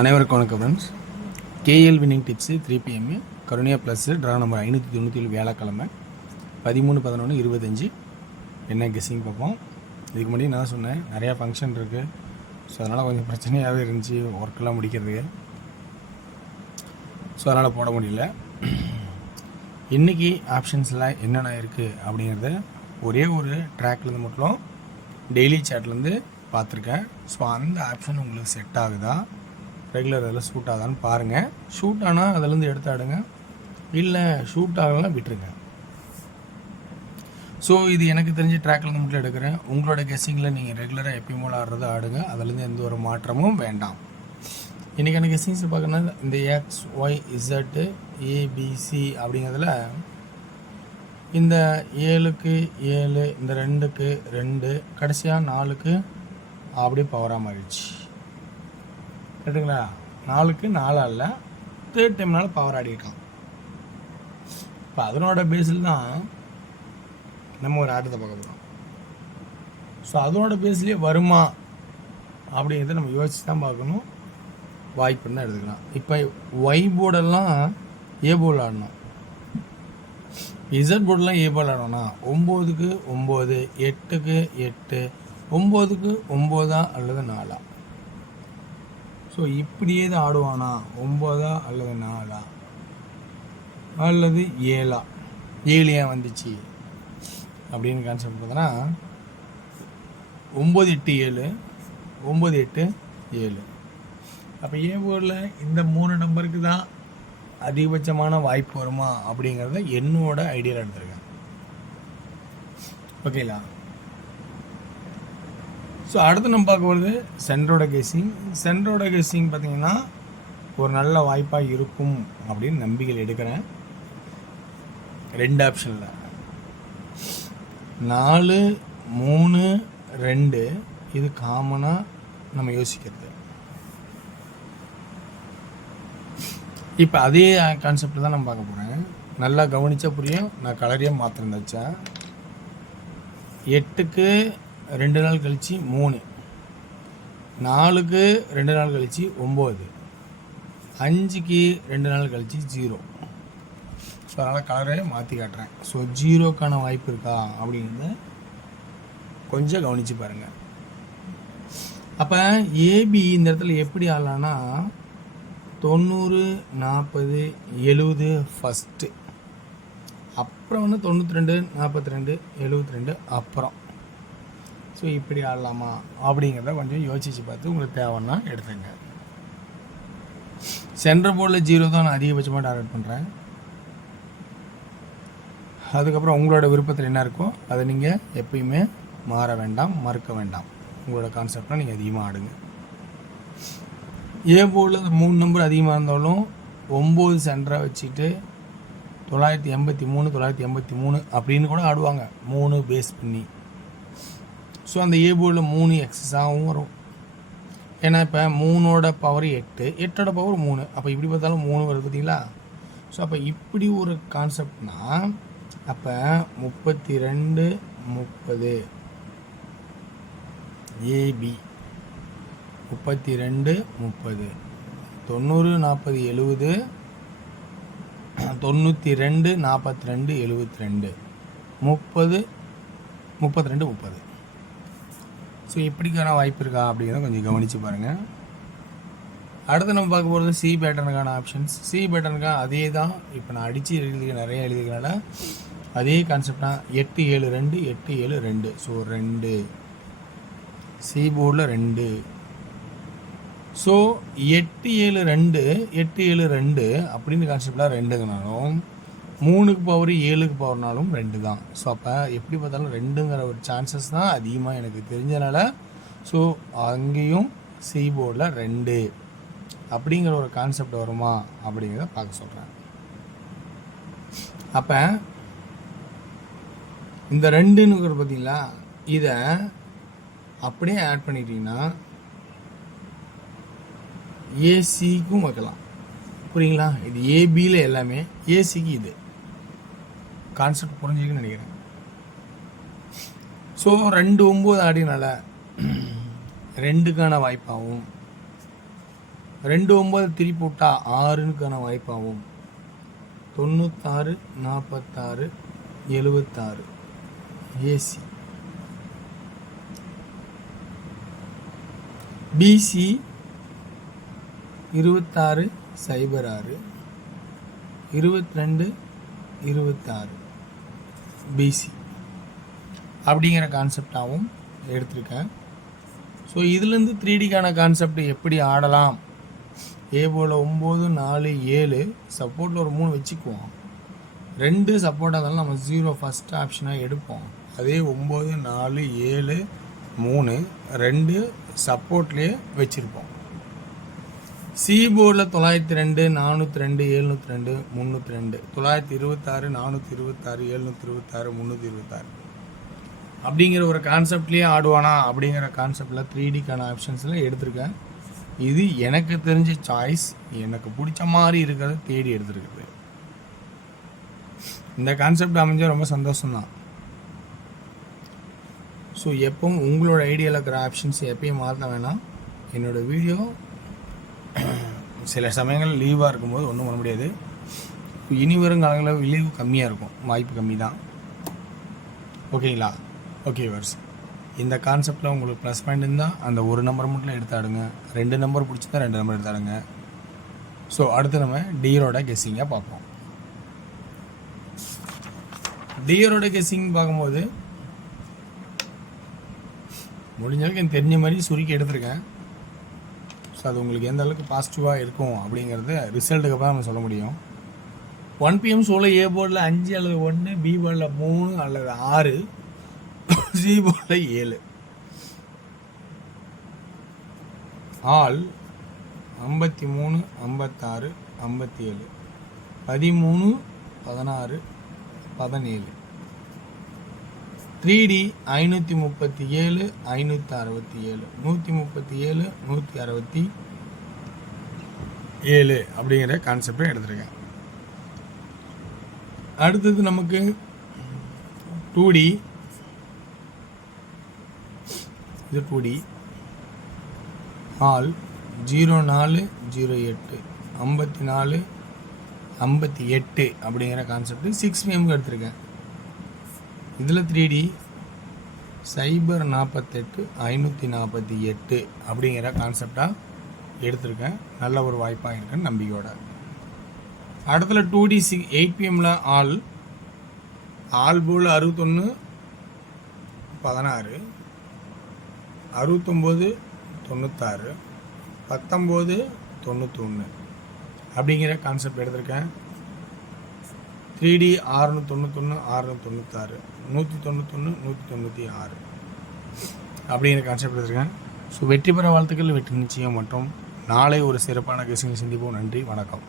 அனைவருக்கும் வணக்கம் friends. KL winning tips 3 PM Karunya plus draw number 597 வியாழக்கிழமை 13/11/25 என்ன கெஸ்ஸிங் பார்ப்போம். இதுக்கு முன்னாடி நான் சொன்னேன் நிறையா ஃபங்க்ஷன் இருக்குது. ஸோ அதனால் கொஞ்சம் பிரச்சனையாகவே இருந்துச்சு ஒர்க்கெல்லாம் முடிக்கிறதுக்கு. ஸோ அதனால் போட முடியல. இன்றைக்கி ஆப்ஷன்ஸில் என்னென்ன இருக்குது அப்படிங்கிறத ஒரே ஒரு ட்ராக்லேருந்து மட்டும் டெய்லி சேட்லேருந்து பார்த்துருக்கேன். ஸோ அந்த ஆப்ஷன் உங்களுக்கு செட் ஆகுதா, ரெகுலர் அதில் ஷூட் ஆகுதான்னு பாருங்கள். ஷூட் ஆனால் அதிலேருந்து எடுத்து ஆடுங்க, இல்லை ஷூட் ஆகலாம் விட்டுருங்க. ஸோ இது எனக்கு தெரிஞ்ச ட்ராக்லேருந்து மட்டும் எடுக்கிறேன். உங்களோட கெஸ்ஸிங்கில் நீங்கள் ரெகுலராக எப்பயும் போல் ஆடுறது ஆடுங்க, அதுலேருந்து எந்த ஒரு மாற்றமும் வேண்டாம். இன்றைக்கான கெஸ்ஸிங்ஸ் பார்க்கணுன்னா இந்த எக்ஸ் ஒய் இசட்டு ஏபிசி அப்படிங்கிறதுல இந்த 7க்கு 7, இந்த 2க்கு 2, கடைசியாக 4க்கு அப்படியே பவராக மாறிடுச்சு. கேட்டுங்களா? 4க்கு 4 அல்ல, தேர்ட் டைம்னால பவர் ஆடிருக்கான். இப்போ அதனோட பேஸில் தான் நம்ம ஒரு ஆட்டத்தை பார்க்க போகிறோம். ஸோ அதனோட பேஸ்லேயே வருமா அப்படிங்கிறத நம்ம யோசிச்சு தான் பார்க்கணும். வாய்ப்பு தான் எடுத்துக்கலாம். இப்போ ஒய் போர்டெல்லாம் ஏ போர்டில் ஆடணும், இசட் போர்டெலாம் ஏ போர்டில் ஆடணும்னா 9க்கு 9, 8க்கு 8, 9க்கு 9 அல்லது 4. ஸோ இப்படியே தான் ஆடுவானா, 9 அல்லது 4 அல்லது 7 ஏன் வந்துச்சு அப்படின்னு கான்செப்ட் பார்த்தோன்னா 9 8 7, 9 8 7. அப்போ ஏ போர்டில் இந்த 3 நம்பருக்கு தான் அதிகபட்சமான வாய்ப்பு வருமா அப்படிங்கிறத என்னோட ஐடியாவில் எடுத்துருக்கேன். ஓகேங்களா? ஸோ அடுத்து நம்ம பார்க்க போகிறது சென்டரோட கெஸ்ஸிங். சென்டரோட கெஸ்ஸிங் பார்த்திங்கன்னா ஒரு நல்ல வாய்ப்பாக இருக்கும் அப்படின்னு நம்பிக்கையில் எடுக்கிறேன். 2 ஆப்ஷனில் 4 3 2 இது காமனாக நம்ம யோசிக்கிறது. இப்போ அதே கான்செப்ட் தான் நம்ம பார்க்க போகிறேன். நல்லா கவனித்தா புரியும். நான் கலரையே மாற்றிருந்தாச்சேன். 8க்கு 2 நாள் கழித்து 3, 4க்கு 2 நாள் கழித்து 9, 5க்கு 2 நாள் கழித்து 0. ஸோ அதனால் கலரை மாற்றி காட்டுறேன். ஸோ 0க்கான வாய்ப்பு இருக்கா அப்படிங்கிறத கொஞ்சம் கவனித்து பாருங்கள். அப்போ ஏபி இந்த இடத்துல எப்படி ஆடலான்னா 90 40 70 ஃபஸ்ட்டு, அப்புறம் 92 42 72 அப்புறம். ஸோ இப்படி ஆடலாமா அப்படிங்கிறத கொஞ்சம் யோசித்து பார்த்து உங்களுக்கு தேவைன்னா எடுத்துங்க. சென்டர் போர்டில் 0 தான் நான் அதிகபட்சமாக டார்கெட் பண்ணுறேன். அதுக்கப்புறம் உங்களோட விருப்பத்தில் என்ன இருக்கோ அதை நீங்கள் எப்பயுமே மாற வேண்டாம், மறுக்க வேண்டாம். உங்களோட கான்செப்டாக நீங்கள் அதிகமாக ஆடுங்க. ஏ போர்டில் அந்த 3 நம்பர் அதிகமாக இருந்தாலும் 9 சென்டராக வச்சுட்டு 983 983 அப்படின்னு கூட ஆடுவாங்க, 3 பேஸ் பண்ணி. ஸோ அந்த ஏ போர்டில் 3 எக்ஸஸாகவும் வரும். ஏன்னா இப்போ 3ஓட பவர் 8, 8ஓட பவர் 3, அப்போ இப்படி பார்த்தாலும் 3 வருது பார்த்தீங்களா? ஸோ அப்போ இப்படி ஒரு கான்செப்ட்னா அப்போ 32 30 ஏபி 32 30 90 40 70 92 42 72 30 32 30. ஸோ இப்படிக்கான வாய்ப்பு இருக்கா அப்படிங்கிறத கொஞ்சம் கவனித்து பாருங்கள். அடுத்து நம்ம பார்க்க போகிறது சி பேட்டர்னுக்கான ஆப்ஷன்ஸ். சி பேட்டர்னுக்காக அதே தான். இப்போ நான் அடித்து நிறைய எழுதிக்கிறனால அதே கான்செப்ட் தான். 8 7 2 8 7 2. ஸோ 2 சி போர்டில் 2. ஸோ 8 7 2 8 7 2 அப்படின்னு கான்செப்டாக 2ங்கனாலும் 3க்கு பவர் 7க்கு பவர்னாலும் 2 தான். ஸோ அப்போ எப்படி பார்த்தாலும் 2ங்கிற ஒரு சான்சஸ் தான் அதிகமாக எனக்கு தெரிஞ்சனால ஸோ அங்கேயும் சி போர்டில் 2 அப்படிங்கிற ஒரு கான்செப்ட் வருமா அப்படிங்கிறத பார்க்க சொல்கிறேன். அப்போ இந்த 2ங்கிற பார்த்தீங்களா, இதை அப்படியே ஆட் பண்ணிட்டீங்கன்னா ஏசிக்கும் வைக்கலாம். புரியுங்களா? இது ஏபியில் எல்லாமே, ஏசிக்கு இது கான்செப்ட் புரிஞ்சுக்குன்னு நினைக்கிறேன். ஸோ 2 9 ஆடினால 2க்கான வாய்ப்பாகவும் 2 9 திருப்பி விட்டா 6க்கான வாய்ப்பாகும். 96 46 76 ஏசி. பிசி 26 06 22 26 பிசி அப்படிங்கிற கான்செப்டாகவும் எடுத்திருக்கேன். ஸோ இதுலேருந்து 3Dக்கான கான்செப்ட் எப்படி ஆடலாம், ஏ போல் 9 4 7 சப்போர்ட்டில் ஒரு 3 வச்சுக்குவோம். 2 சப்போர்ட்டாக இருந்தாலும் நம்ம 0 ஃபஸ்ட் ஆப்ஷனாக எடுப்போம். அதே 9 4 7 3 2 சப்போர்ட்லேயே வச்சுருப்போம். சி போர்டில் 902 402 702 302 926 426 726 326 அப்படிங்கிற ஒரு கான்செப்ட்லேயே ஆடுவானா அப்படிங்கிற கான்செப்டில் 3Dக்கான ஆப்ஷன்ஸில் எடுத்திருக்கேன். இது எனக்கு தெரிஞ்ச சாய்ஸ், எனக்கு பிடிச்ச மாதிரி இருக்கிறத தேடி எடுத்துருக்குது. இந்த கான்செப்ட் அமைஞ்சால் ரொம்ப சந்தோஷம்தான். ஸோ எப்பவும் உங்களோட ஐடியாவில் இருக்கிற ஆப்ஷன்ஸ் எப்பயும் மாற்ற வேணாம். என்னோடய வீடியோ சில சமயங்கள் லீவாக இருக்கும்போது ஒன்றும் பண்ண முடியாது. இனி வரும் காலங்களில் லீவு கம்மியாக இருக்கும், வாய்ப்பு கம்மி தான். ஓகேங்களா? ஓகே வர்ஸ், இந்த கான்செப்டில் உங்களுக்கு ப்ளஸ் பாயிண்ட் இருந்தால் அந்த ஒரு நம்பர் மட்டும் எடுத்தாடுங்க. 2 நம்பர் பிடிச்சிருந்தா 2 நம்பர் எடுத்தாடுங்க. ஸோ அடுத்து நம்ம டியரோட கெஸ்ஸிங்காக பார்ப்போம். டியரோட கெஸ்ஸிங் பார்க்கும்போது முடிஞ்சளவுக்கு எனக்கு தெரிஞ்ச மாதிரி சுருக்கி எடுத்திருக்கேன். ஸோ அது உங்களுக்கு எந்த அளவுக்கு பாசிட்டிவாக இருக்கும் அப்படிங்கிறது ரிசல்ட்டுக்கு அப்புறம் நம்ம சொல்ல முடியும். 1 PM ஷோவில் ஏ போர்டில் 5 அல்லது 1, பி போர்டில் 3 அல்லது 6, சி போர்டில் 7. ஆல் 53 56 57 13 16 17. 3D 537 567 137 167 அப்படிங்கிற கான்செப்டை எடுத்திருக்கேன். அடுத்தது நமக்கு 2D. இது 2D ஆல் 04 08 54 58 அப்படிங்கிற கான்செப்ட் 6 PM எடுத்திருக்கேன். இதில் 3D 048 548 அப்படிங்கிற கான்செப்டாக எடுத்திருக்கேன். நல்ல ஒரு வாய்ப்பாக இருக்குன்னு நம்பிக்கையோட. அடுத்தல 2D 8 PMல ஆல் போல் 61 16 69 96 19 91 அப்படிங்கிற கான்செப்ட் எடுத்திருக்கேன். 3D 691 696 191 196 அப்படிங்கிற கான்செப்ட் எடுத்திருக்கேன். ஸோ வெற்றி பெற வாழ்த்துக்கள், வெற்றி நிச்சயம் மற்றும் நாளை ஒரு சிறப்பான கெஸ்ஸிங் சந்திப்போம். நன்றி, வணக்கம்.